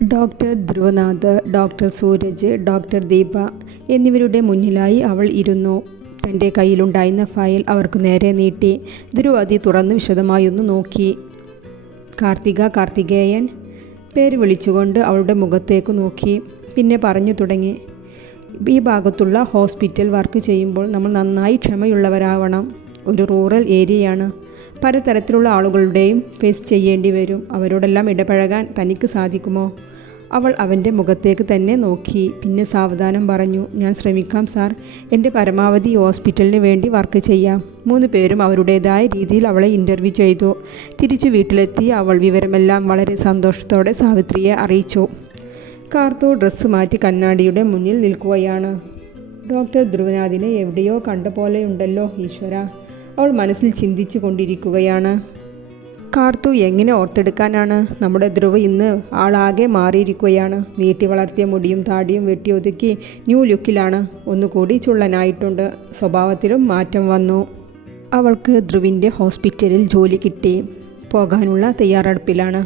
Doctor Dhruvanath, doctor Sooraj, doctor Deepa എന്നിവരുടെ മുന്നിലായി അവൾ ഇരുന്നു. തൻ്റെ കയ്യിലുണ്ടായിരുന്ന ഫയൽ അവർക്ക് നേരെ നീട്ടി. ധ്രുവ അത് തുറന്ന് വിശദമായൊന്ന് നോക്കി. കാർത്തികേയൻ പേര് വിളിച്ചുകൊണ്ട് അവളുടെ മുഖത്തേക്ക് നോക്കി. പിന്നെ പറഞ്ഞു തുടങ്ങി. ഈ ഭാഗത്തുള്ള ഹോസ്പിറ്റൽ വർക്ക് ചെയ്യുമ്പോൾ നമ്മൾ നന്നായി ക്ഷമയുള്ളവരാവണം. ഒരു റൂറൽ ഏരിയയാണ്. പലതരത്തിലുള്ള ആളുകളുടെയും ഫേസ് ചെയ്യേണ്ടി വരും. അവരോടെല്ലാം ഇടപഴകാൻ തനിക്ക് സാധിക്കുമോ? അവൾ അവൻ്റെ മുഖത്തേക്ക് തന്നെ നോക്കി. പിന്നെ സാവധാനം പറഞ്ഞു, ഞാൻ ശ്രമിക്കാം സാർ. എൻ്റെ പരമാവധി ഹോസ്പിറ്റലിന് വേണ്ടി വർക്ക് ചെയ്യാം. 3 പേരും അവരുടേതായ രീതിയിൽ അവളെ ഇൻ്റർവ്യൂ ചെയ്തു. തിരിച്ചു വീട്ടിലെത്തി അവൾ വിവരമെല്ലാം വളരെ സന്തോഷത്തോടെ സാവിത്രിയെ അറിയിച്ചു. കാർത്തു ഡ്രസ്സ് മാറ്റി കണ്ണാടിയുടെ മുന്നിൽ നിൽക്കുകയാണ്. ഡോക്ടർ ധ്രുവനാഥിനെ എവിടെയോ കണ്ട പോലെയുണ്ടല്ലോ ഈശ്വര, അവൾ മനസ്സിൽ ചിന്തിച്ചു കൊണ്ടിരിക്കുകയാണ്. കാർത്തു എങ്ങനെ ഓർത്തെടുക്കാനാണ്? നമ്മുടെ ധ്രുവ ഇന്ന് ആളാകെ മാറിയിരിക്കുകയാണ്. നീട്ടി വളർത്തിയ മുടിയും താടിയും വെട്ടിയൊതുക്കി ന്യൂ ലുക്കിലാണ്. ഒന്നുകൂടി ചുള്ളനായിട്ടുണ്ട്. സ്വഭാവത്തിലും മാറ്റം വന്നു. അവൾക്ക് ധ്രുവിൻ്റെ ഹോസ്പിറ്റലിൽ ജോലി കിട്ടി. പോകാനുള്ള തയ്യാറെടുപ്പിലാണ്.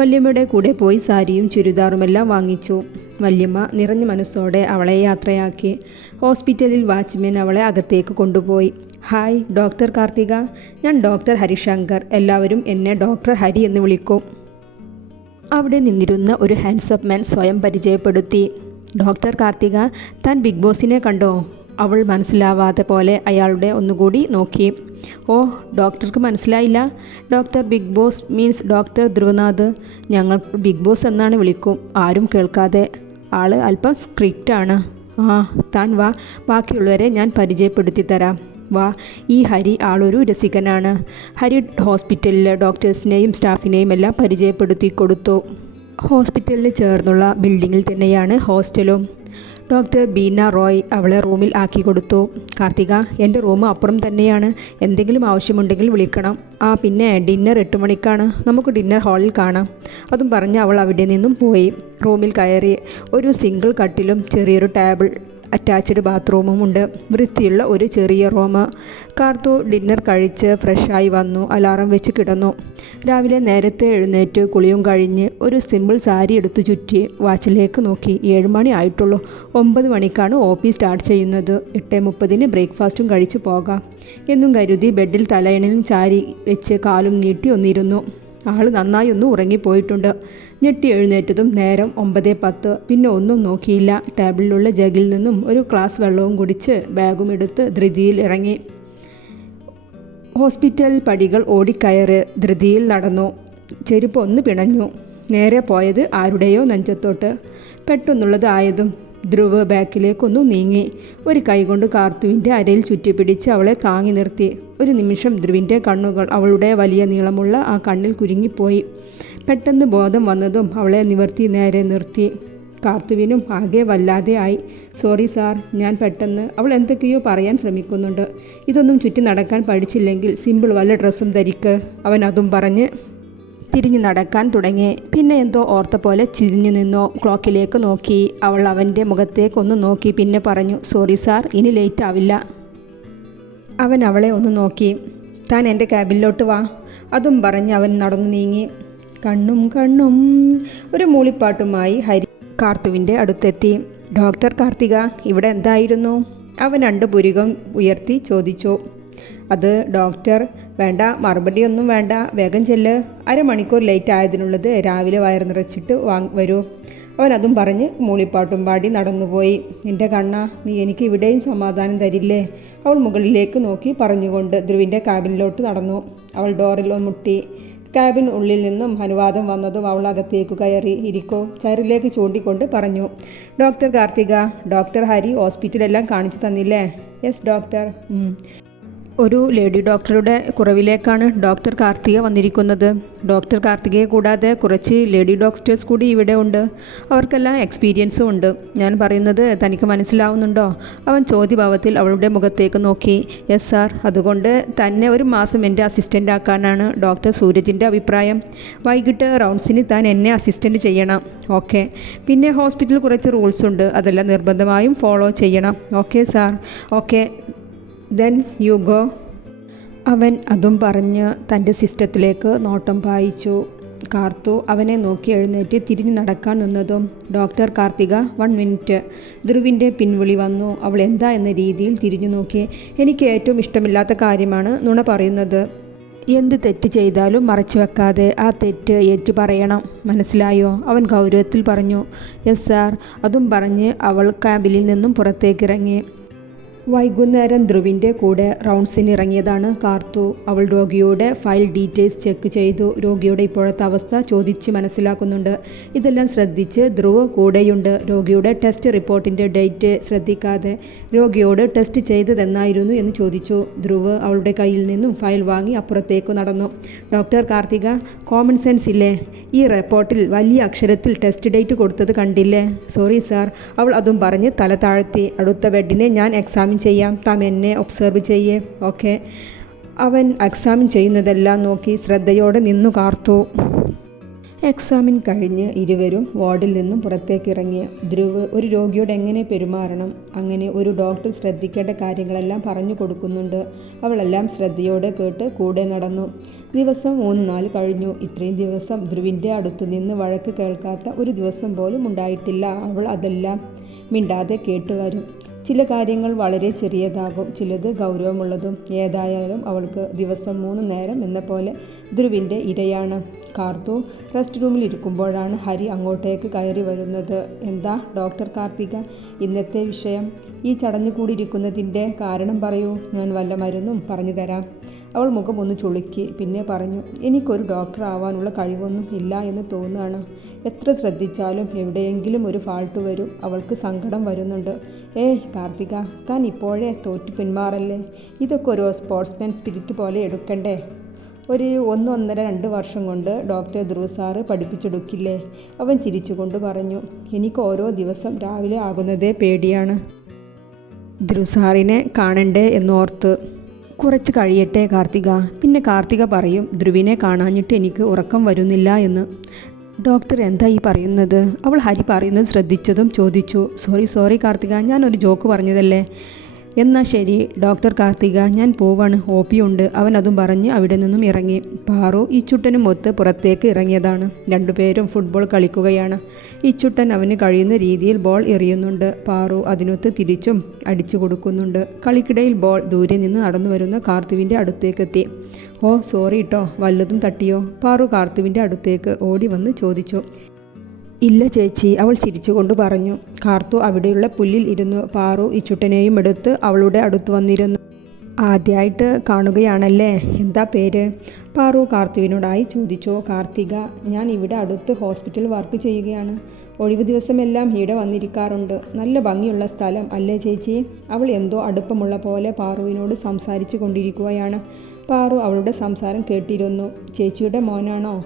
വല്യമ്മയുടെ കൂടെ പോയി സാരിയും ചുരിദാറുമെല്ലാം വാങ്ങിച്ചു. വല്യമ്മ നിറഞ്ഞ മനസ്സോടെ അവളെ യാത്രയാക്കി. ഹോസ്പിറ്റലിൽ വാച്ച്മാൻ അവളെ അകത്തേക്ക് കൊണ്ടുപോയി. ഹായ് ഡോക്ടർ കാർത്തിക, ഞാൻ ഡോക്ടർ ഹരിശങ്കർ. എല്ലാവരും എന്നെ ഡോക്ടർ ഹരി എന്ന് വിളിക്കും. അവിടെ നിന്നിരുന്ന ഒരു ഹാൻഡ്സപ്പ് മാൻ സ്വയം പരിചയപ്പെടുത്തി. ഡോക്ടർ കാർത്തിക, താൻ ബിഗ് ബോസിനെ കണ്ടോ? അവൾ മനസ്സിലാവാത്ത പോലെ അയാളുടെ ഒന്നുകൂടി നോക്കി. ഓ, ഡോക്ടർക്ക് മനസ്സിലായില്ല? Doctor big boss means doctor Dhruvanath. ഞങ്ങൾ ബിഗ് ബോസ് എന്നാണ് വിളിക്കും. ആരും കേൾക്കാതെ. ആള് അല്പം സ്ട്രിക്റ്റാണ്. താൻ വാ, ബാക്കിയുള്ളവരെ ഞാൻ പരിചയപ്പെടുത്തി തരാം. വാ, ഈ ഹരി ആളൊരു രസികനാണ്. ഹരി ഹോസ്പിറ്റലിലെ ഡോക്ടേഴ്സിനെയും സ്റ്റാഫിനെയും എല്ലാം പരിചയപ്പെടുത്തി കൊടുത്തു. ഹോസ്പിറ്റലിൽ ചേർന്നുള്ള ബിൽഡിങ്ങിൽ തന്നെയാണ് ഹോസ്റ്റലും. ഡോക്ടർ ബീന റോയ് അവളെ റൂമിൽ ആക്കി കൊടുത്തു. കാർത്തിക, എൻ്റെ റൂം അപ്പുറം തന്നെയാണ്. എന്തെങ്കിലും ആവശ്യമുണ്ടെങ്കിൽ വിളിക്കണം. പിന്നെ ഡിന്നർ 8 മണിക്കാണ്. നമുക്ക് ഡിന്നർ ഹാളിൽ കാണാം. അതും പറഞ്ഞ് അവൾ അവിടെ നിന്നും പോയി. റൂമിൽ കയറി. ഒരു സിംഗിൾ കട്ടിലും ചെറിയൊരു ടേബിൾ, അറ്റാച്ച്ഡ് ബാത്റൂമും ഉണ്ട്. വൃത്തിയുള്ള ഒരു ചെറിയ റൂം. കാർത്തു ഡിന്നർ കഴിച്ച് ഫ്രഷായി വന്നു. അലാറം വെച്ച് കിടന്നു. രാവിലെ നേരത്തെ എഴുന്നേറ്റ് കുളിയും കഴിഞ്ഞ് ഒരു സിമ്പിൾ സാരി എടുത്തു ചുറ്റി വാച്ചിലേക്ക് നോക്കി. 7 മണി ആയിട്ടുള്ളൂ. 9 മണിക്കാണ് OP സ്റ്റാർട്ട് ചെയ്യുന്നത്. 8:30 ബ്രേക്ക്ഫാസ്റ്റും കഴിച്ച് പോകാം എന്നും കരുതി ബെഡിൽ തലയണയും ചാരി വെച്ച് കാലും നീട്ടി ഒന്നിരുന്നു. ആൾ നന്നായി ഒന്ന് ഉറങ്ങിപ്പോയിട്ടുണ്ട്. ഞെട്ടി എഴുന്നേറ്റതും നേരം 9:10. പിന്നെ ഒന്നും നോക്കിയില്ല. ടേബിളിലുള്ള ജഗിൽ നിന്നും ഒരു ഗ്ലാസ് വെള്ളവും കുടിച്ച് ബാഗും എടുത്ത് ധൃതിയിൽ ഇറങ്ങി. ഹോസ്പിറ്റൽ പടികൾ ഓടിക്കയറ് ധൃതിയിൽ നടന്നു. ചെരുപ്പ് ഒന്ന് പിണഞ്ഞു. നേരെ പോയത് ആരുടെയോ നെഞ്ചത്തോട്ട്. പെട്ടെന്നുള്ളത് ആയതും ധ്രുവ് ബാക്കിലേക്കൊന്നു നീങ്ങി. ഒരു കൈകൊണ്ട് കാർത്തുവിൻ്റെ അരയിൽ ചുറ്റിപ്പിടിച്ച് അവളെ താങ്ങി നിർത്തി. ഒരു നിമിഷം ധ്രുവിൻ്റെ കണ്ണുകൾ അവളുടെ വലിയ നീളമുള്ള ആ കണ്ണിൽ കുരുങ്ങിപ്പോയി. പെട്ടെന്ന് ബോധം വന്നതും അവളെ നിവർത്തി നേരെ നിർത്തി. കാർത്തുവിനും ആകെ വല്ലാതെ ആയി. സോറി സാർ, ഞാൻ പെട്ടെന്ന്. അവൾ എന്തൊക്കെയോ പറയാൻ ശ്രമിക്കുന്നുണ്ട്. ഇതൊന്നും ചുറ്റി നടക്കാൻ പഠിച്ചില്ലെങ്കിൽ സിമ്പിൾ വല്ല ഡ്രസ്സും ധരിക്ക്. അവൻ അതും പറഞ്ഞ് തിരിഞ്ഞു നടക്കാൻ തുടങ്ങി. പിന്നെ എന്തോ ഓർത്ത പോലെ ചിരിഞ്ഞു നിന്നു. ക്ലോക്കിലേക്ക് നോക്കി. അവൾ അവൻ്റെ മുഖത്തേക്കൊന്ന് നോക്കി. പിന്നെ പറഞ്ഞു, സോറി സാർ, ഇനി ലേറ്റ് ആവില്ല. അവൻ അവളെ ഒന്ന് നോക്കി. താൻ എൻ്റെ ക്യാബിനിലോട്ട് വാ. അതും പറഞ്ഞ് അവൻ നടന്നു നീങ്ങി. കണ്ണും ഒരു മൂളിപ്പാട്ടുമായി ഹരി കാർത്തുവിൻ്റെ അടുത്തെത്തി. ഡോക്ടർ കാർത്തിക, ഇവിടെ എന്തായിരുന്നു? അവൻ 2 പുരികം ഉയർത്തി ചോദിച്ചു. അത് ഡോക്ടർ. വേണ്ട, മറുപടിയൊന്നും വേണ്ട. വേഗം ചെല്ല്. 1/2 മണിക്കൂർ ലേറ്റ് ആയതിനുള്ളത് രാവിലെ വയർ നിറച്ചിട്ട് വരൂ. അവൻ അതും പറഞ്ഞ് മൂളിപ്പാട്ടും പാടി നടന്നുപോയി. എൻ്റെ കണ്ണ, നീ എനിക്ക് ഇവിടെയും സമാധാനം തരില്ലേ? അവൾ മുകളിലേക്ക് നോക്കി പറഞ്ഞുകൊണ്ട് ധ്രുവിൻ്റെ ക്യാബിനിലോട്ട് നടന്നു. അവൾ ഡോറിൽ മുട്ടി. ക്യാബിൻ ഉള്ളിൽ നിന്നും അനുവാദം വന്നതും അവൾ അകത്തേക്ക് കയറി. ഇരിക്കോ, ചരിലേക്ക് ചൂണ്ടിക്കൊണ്ട് പറഞ്ഞു. ഡോക്ടർ കാർത്തിക, ഡോക്ടർ ഹരി ഹോസ്പിറ്റലെല്ലാം കാണിച്ചു തന്നില്ലേ? Yes doctor. ഒരു ലേഡി ഡോക്ടറുടെ കുറവിലേക്കാണ് ഡോക്ടർ കാർത്തിക വന്നിരിക്കുന്നത്. ഡോക്ടർ കാർത്തികയെ കൂടാതെ കുറച്ച് ലേഡി ഡോക്ടേഴ്സ് കൂടി ഇവിടെ ഉണ്ട്. അവർക്കെല്ലാം എക്സ്പീരിയൻസും ഉണ്ട്. ഞാൻ പറയുന്നത് തനിക്ക് മനസ്സിലാവുന്നുണ്ടോ? അവൻ ചോദ്യഭാവത്തിൽ അവളുടെ മുഖത്തേക്ക് നോക്കി. യെസ് സാർ, അതുകൊണ്ട് തന്നെ 1 മാസം എൻ്റെ അസിസ്റ്റൻ്റ് ആക്കാനാണ് ഡോക്ടർ സൂരജിൻ്റെ അഭിപ്രായം. വൈകിട്ട് റൗണ്ട്സിന് താൻ എന്നെ അസിസ്റ്റൻ്റ് ചെയ്യണം. ഓക്കെ. പിന്നെ ഹോസ്പിറ്റലിൽ കുറച്ച് റൂൾസ് ഉണ്ട്. അതെല്ലാം നിർബന്ധമായും ഫോളോ ചെയ്യണം. Okay sir. Okay, then you go. അവൻ അതും പറഞ്ഞ് തൻ്റെ സിസ്റ്റത്തിലേക്ക് നോട്ടം പായിച്ചു. കാർത്തു അവനെ നോക്കി എഴുന്നേറ്റ് തിരിഞ്ഞു നടക്കാൻ നിന്നതും ഡോക്ടർ കാർത്തിക 1 മിനിറ്റ്. ധ്രുവിൻ്റെ പിൻവിളി വന്നു. അവൾ എന്താ എന്ന രീതിയിൽ തിരിഞ്ഞു നോക്കി. എനിക്ക് ഏറ്റവും ഇഷ്ടമില്ലാത്ത കാര്യമാണ് നുണ പറയുന്നത്. എന്ത് തെറ്റ് ചെയ്താലും മറച്ചു വെക്കാതെ ആ തെറ്റ് ഏറ്റു പറയണം, മനസ്സിലായോ? അവൻ ഗൗരവത്തിൽ പറഞ്ഞു. Yes sir. അതും പറഞ്ഞ് അവൾ ക്യാബിനിൽ നിന്നും പുറത്തേക്കിറങ്ങി. വൈകുന്നേരം ധ്രുവിൻ്റെ കൂടെ റൗണ്ട്സിന് ഇറങ്ങിയതാണ് കാർത്തു. അവൾ രോഗിയുടെ ഫയൽ ഡീറ്റെയിൽസ് ചെക്ക് ചെയ്തു. രോഗിയുടെ ഇപ്പോഴത്തെ അവസ്ഥ ചോദിച്ച് മനസ്സിലാക്കുന്നുണ്ട്. ഇതെല്ലാം ശ്രദ്ധിച്ച് ധ്രുവ് കൂടെയുണ്ട്. രോഗിയുടെ ടെസ്റ്റ് റിപ്പോർട്ടിൻ്റെ ഡേറ്റ് ശ്രദ്ധിക്കാതെ രോഗിയോട് ടെസ്റ്റ് ചെയ്തതെന്നായിരുന്നു എന്ന് ചോദിച്ചു. ധ്രുവ് അവളുടെ കയ്യിൽ നിന്നും ഫയൽ വാങ്ങി അപ്പുറത്തേക്ക് നടന്നു. ഡോക്ടർ കാർത്തിക, കോമൺ സെൻസ് ഇല്ലേ? ഈ റിപ്പോർട്ടിൽ വലിയ അക്ഷരത്തിൽ ടെസ്റ്റ് ഡേറ്റ് കൊടുത്തത് കണ്ടില്ലേ? Sorry sir. അവൾ അതും പറഞ്ഞ് തല താഴ്ത്തി. അടുത്ത ബെഡിനെ ഞാൻ എക്സാമിൻ ചെയ്യാം, താൻ എന്നെ ഒബ്സർവ് ചെയ്യേ. ഓക്കെ. അവൻ എക്സാമിൻ ചെയ്യുന്നതെല്ലാം നോക്കി ശ്രദ്ധയോടെ നിന്നു കാർത്തു. എക്സാമിൻ കഴിഞ്ഞ് ഇരുവരും വാർഡിൽ നിന്നും പുറത്തേക്കിറങ്ങി. ധ്രുവ് ഒരു രോഗിയോട് എങ്ങനെ പെരുമാറണം, അങ്ങനെ ഒരു ഡോക്ടർ ശ്രദ്ധിക്കേണ്ട കാര്യങ്ങളെല്ലാം പറഞ്ഞു കൊടുക്കുന്നുണ്ട്. അവളെല്ലാം ശ്രദ്ധയോടെ കേട്ട് കൂടെ നടന്നു. ദിവസം 3-4 കഴിഞ്ഞു. ഇത്രയും ദിവസം ധ്രുവിൻ്റെ അടുത്തുനിന്ന് വഴക്ക് കേൾക്കാത്ത ഒരു ദിവസം പോലും ഉണ്ടായിട്ടില്ല. അവൾ അതെല്ലാം മിണ്ടാതെ കേട്ടുവരും. ചില കാര്യങ്ങൾ വളരെ ചെറിയതാകും, ചിലത് ഗൗരവമുള്ളതും. ഏതായാലും അവൾക്ക് ദിവസം 3 നേരം എന്ന പോലെ ധ്രുവിൻ്റെ ഇരയാണ്. കാർത്തു റെസ്റ്റ് റൂമിൽ ഇരിക്കുമ്പോഴാണ് ഹരി അങ്ങോട്ടേക്ക് കയറി വരുന്നത്. എന്താ ഡോക്ടർ കാർത്തിക ഇന്നത്തെ വിഷയം? ഈ ചടഞ്ഞുകൂടിയിരിക്കുന്നതിൻ്റെ കാരണം പറയൂ, ഞാൻ വല്ല മരുന്നും പറഞ്ഞു തരാം. അവൾ മുഖം ഒന്ന് ചുളുക്കി. പിന്നെ പറഞ്ഞു, എനിക്കൊരു ഡോക്ടർ ആവാനുള്ള കഴിവൊന്നും ഇല്ല എന്ന് തോന്നുകയാണ്. എത്ര ശ്രദ്ധിച്ചാലും എവിടെയെങ്കിലും ഒരു ഫാൾട്ട് വരും. അവൾക്ക് സങ്കടം വരുന്നുണ്ട്. കാർത്തിക, താൻ ഇപ്പോഴേ തോറ്റു പിന്മാറല്ലേ. ഇതൊക്കെ ഒരു സ്പോർട്സ്മാൻ സ്പിരിറ്റ് പോലെ എടുക്കണ്ടേ? ഒരു 1-1.5-2 വർഷം കൊണ്ട് ഡോക്ടർ ധ്രുവ് സാറ് പഠിപ്പിച്ചെടുക്കില്ലേ? അവൻ ചിരിച്ചുകൊണ്ട് പറഞ്ഞു. എനിക്ക് ഓരോ ദിവസം രാവിലെ ആകുന്നതേ പേടിയാണ്. ധ്രുവ് സാറിനെ കാണണ്ടേ എന്നോർത്ത്. കുറച്ച് കഴിയട്ടെ കാർത്തിക. പിന്നെ കാർത്തിക പറയും, ധ്രുവിനെ കാണാഞ്ഞിട്ട് എനിക്ക് ഉറക്കം വരുന്നില്ല എന്ന്. ഡോക്ടർ എന്താ ഈ പറയുന്നത്? അവൾ ഹരി പറയുന്നത് ശ്രദ്ധിച്ചതും ചോദിച്ചു. സോറി കാർത്തിക, ഞാനൊരു ജോക്ക് പറഞ്ഞതല്ലേ. എന്നാൽ ശരി ഡോക്ടർ കാർത്തിക, ഞാൻ പോവാണ്, OP ഉണ്ട്. അവൻ അതും പറഞ്ഞ് അവിടെ നിന്നും ഇറങ്ങി. പാറു ഇച്ചുട്ടനും ഒത്ത് പുറത്തേക്ക് ഇറങ്ങിയതാണ്. രണ്ടുപേരും ഫുട്ബോൾ കളിക്കുകയാണ്. ഇച്ചുട്ടൻ അവന് കഴിയുന്ന രീതിയിൽ ബോൾ എറിയുന്നുണ്ട്. പാറു അതിനൊത്ത് തിരിച്ചും അടിച്ചു കൊടുക്കുന്നുണ്ട്. കളിക്കിടയിൽ ബോൾ ദൂരെ നിന്ന് നടന്നു വരുന്ന കാർത്തുവിൻ്റെ അടുത്തേക്കെത്തി. സോറി ട്ടോ, വല്ലതും തട്ടിയോ? പാറു കാർത്തുവിൻ്റെ അടുത്തേക്ക് ഓടി വന്ന് ചോദിച്ചു. ഇല്ല ചേച്ചി, അവൾ ചിരിച്ചുകൊണ്ട് പറഞ്ഞു. കാർത്തു അവിടെയുള്ള പുല്ലിൽ ഇരുന്നു. പാറു ഇച്ചുട്ടനെയും എടുത്ത് അവളുടെ അടുത്ത് വന്നിരുന്നു. ആദ്യമായിട്ട് കാണുകയാണല്ലേ? എന്താ പേര്? പാറു കാർത്തുവിനോടായി ചോദിച്ചു. കാർത്തിക. ഞാൻ ഇവിടെ അടുത്ത് ഹോസ്പിറ്റൽ വർക്ക് ചെയ്യുകയാണ്. ഒഴിവ് ദിവസമെല്ലാം ഇവിടെ വന്നിരിക്കാറുണ്ട്. നല്ല ഭംഗിയുള്ള സ്ഥലം അല്ലേ ചേച്ചി? അവൾ എന്തോ അടുപ്പമുള്ള പോലെ പാറുവിനോട് സംസാരിച്ചു കൊണ്ടിരിക്കുകയാണ്. പാറു അവളുടെ സംസാരം കേട്ടിരുന്നു. ചേച്ചിയുടെ മോനാണോ?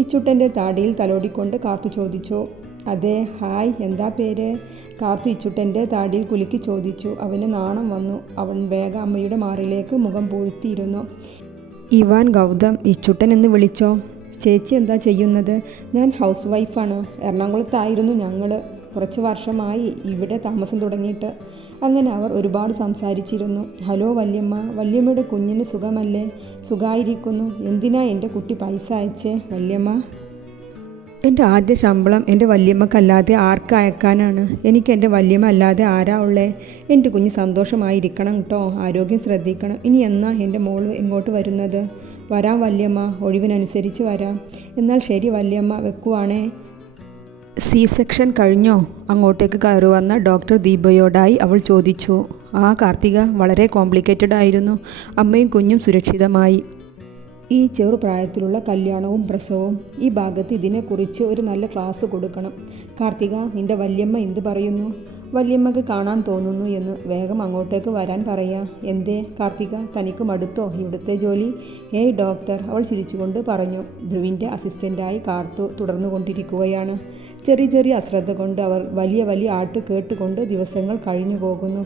ഇച്ചുട്ടൻ്റെ താടിയിൽ തലോടിക്കൊണ്ട് കാർത്തു ചോദിച്ചു. അതെ. ഹായ്, എന്താ പേര്? കാർത്തു ഇച്ചുട്ടൻ്റെ താടിയിൽ കുലുക്കി ചോദിച്ചു. അവന് നാണം വന്നു. അവൻ വേഗം അമ്മയുടെ മാറിലേക്ക് മുഖം പൂഴ്ത്തിയിരുന്നു. ഇവാൻ ഗൗതം. ഇച്ചുട്ടൻ എന്ന് വിളിച്ചോ? ചേച്ചി എന്താ ചെയ്യുന്നത്? ഞാൻ ഹൗസ് വൈഫാണ്. എറണാകുളത്തായിരുന്നു ഞങ്ങൾ. കുറച്ച് വർഷമായി ഇവിടെ താമസം തുടങ്ങിയിട്ട്. അങ്ങനെ അവർ ഒരുപാട് സംസാരിച്ചിരുന്നു. ഹലോ വല്യമ്മ, വല്യമ്മയുടെ കുഞ്ഞിന് സുഖമല്ലേ? സുഖമായിരിക്കുന്നു. എന്തിനാ എൻ്റെ കുട്ടി പൈസ അയച്ചേ വല്യമ്മ? എൻ്റെ ആദ്യ ശമ്പളം എൻ്റെ വല്യമ്മക്കല്ലാതെ ആർക്ക് അയക്കാനാണ്? എനിക്ക് എൻ്റെ വല്യമ്മ അല്ലാതെ ആരാ ഉള്ളേ? എൻ്റെ കുഞ്ഞ് സന്തോഷമായിരിക്കണം കേട്ടോ. ആരോഗ്യം ശ്രദ്ധിക്കണം. ഇനി എന്നാ എൻ്റെ മോള് എങ്ങോട്ട് വരുന്നത്? വരാം വല്യമ്മ, ഒഴിവിനനുസരിച്ച് വരാം. എന്നാൽ ശരി വല്യമ്മ, വെക്കുവാണേ. സെക്ഷൻ കഴിഞ്ഞോ? അങ്ങോട്ടേക്ക് കയറി വന്ന ഡോക്ടർ ദീപയോടായി അവൾ ചോദിച്ചു. കാർത്തിക, വളരെ കോംപ്ലിക്കേറ്റഡ് ആയിരുന്നു. അമ്മയും കുഞ്ഞും സുരക്ഷിതമായി. ഈ ചെറുപ്രായത്തിലുള്ള കല്യാണവും പ്രസവവും. ഈ ഭാഗത്ത് ഇതിനെക്കുറിച്ച് ഒരു നല്ല ക്ലാസ് കൊടുക്കണം. കാർത്തിക, നിൻ്റെ വല്യമ്മ എന്ത് പറയുന്നു? വല്യമ്മക്ക് കാണാൻ തോന്നുന്നു എന്ന്. വേഗം അങ്ങോട്ടേക്ക് വരാൻ പറയാ. എന്തേ കാർത്തിക, തനിക്ക് മടുത്തോ ഇവിടുത്തെ ജോലി? ഡോക്ടർ, അവൾ ചിരിച്ചുകൊണ്ട് പറഞ്ഞു. ധ്രുവിൻ്റെ അസിസ്റ്റൻ്റായി കാർത്തു തുടർന്നുകൊണ്ടിരിക്കുകയാണ്. ചെറിയ അശ്രദ്ധ കൊണ്ട് അവർ വലിയ ആട്ട് കേട്ടുകൊണ്ട് ദിവസങ്ങൾ കഴിഞ്ഞു പോകുന്നു.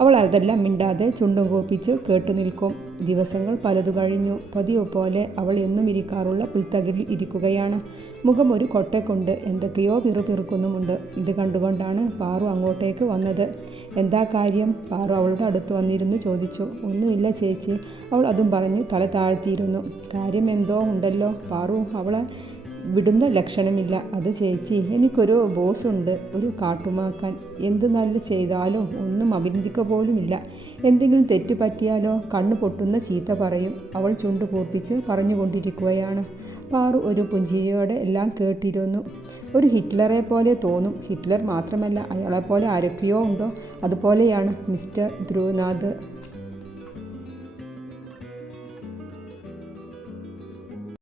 അവൾ അതെല്ലാം മിണ്ടാതെ ചുണ്ടും കൂപ്പിച്ച് കേട്ടു നിൽക്കും. ദിവസങ്ങൾ പലതു കഴിഞ്ഞു. പതിവ് പോലെ അവൾ എന്നും ഇരിക്കാറുള്ള പുൽത്തകിടിൽ ഇരിക്കുകയാണ്. മുഖം ഒരു കൊട്ടക്കൊണ്ട് എന്തൊക്കെയോ പിറുപിറുക്കുന്നുമുണ്ട്. ഇത് കണ്ടുകൊണ്ടാണ് പാറു അങ്ങോട്ടേക്ക് വന്നത്. എന്താ കാര്യം? പാറു അവളുടെ അടുത്ത് വന്നിരുന്നു ചോദിച്ചു. ഒന്നുമില്ല ചേച്ചി. അവൾ അതും പറഞ്ഞ് തല താഴ്ത്തിയിരുന്നു. കാര്യം എന്തോ ഉണ്ടല്ലോ പാറു. അവളെ വിടുന്ന ലക്ഷണമില്ല. അത് ചേച്ചി, എനിക്കൊരു ബോസുണ്ട്, ഒരു കാട്ടുമാക്കാൻ. എന്ത് നല്ല ചെയ്താലോ ഒന്നും അഭിനന്ദിക്കുക പോലുമില്ല. എന്തെങ്കിലും തെറ്റ് പറ്റിയാലോ കണ്ണ് പൊട്ടുന്ന ചീത്ത പറയും. അവൾ ചുണ്ട് കൂർപ്പിച്ച് പറഞ്ഞുകൊണ്ടിരിക്കുകയാണ്. പാറു ഒരു പുഞ്ചിരിയോടെ എല്ലാം കേട്ടിരുന്നു. ഒരു ഹിറ്റ്ലറെ പോലെ തോന്നും. ഹിറ്റ്ലർ മാത്രമല്ല, അയാളെപ്പോലെ ആരൊക്കെയോ ഉണ്ടോ? അതുപോലെയാണ് മിസ്റ്റർ ധ്രുവനാഥ്.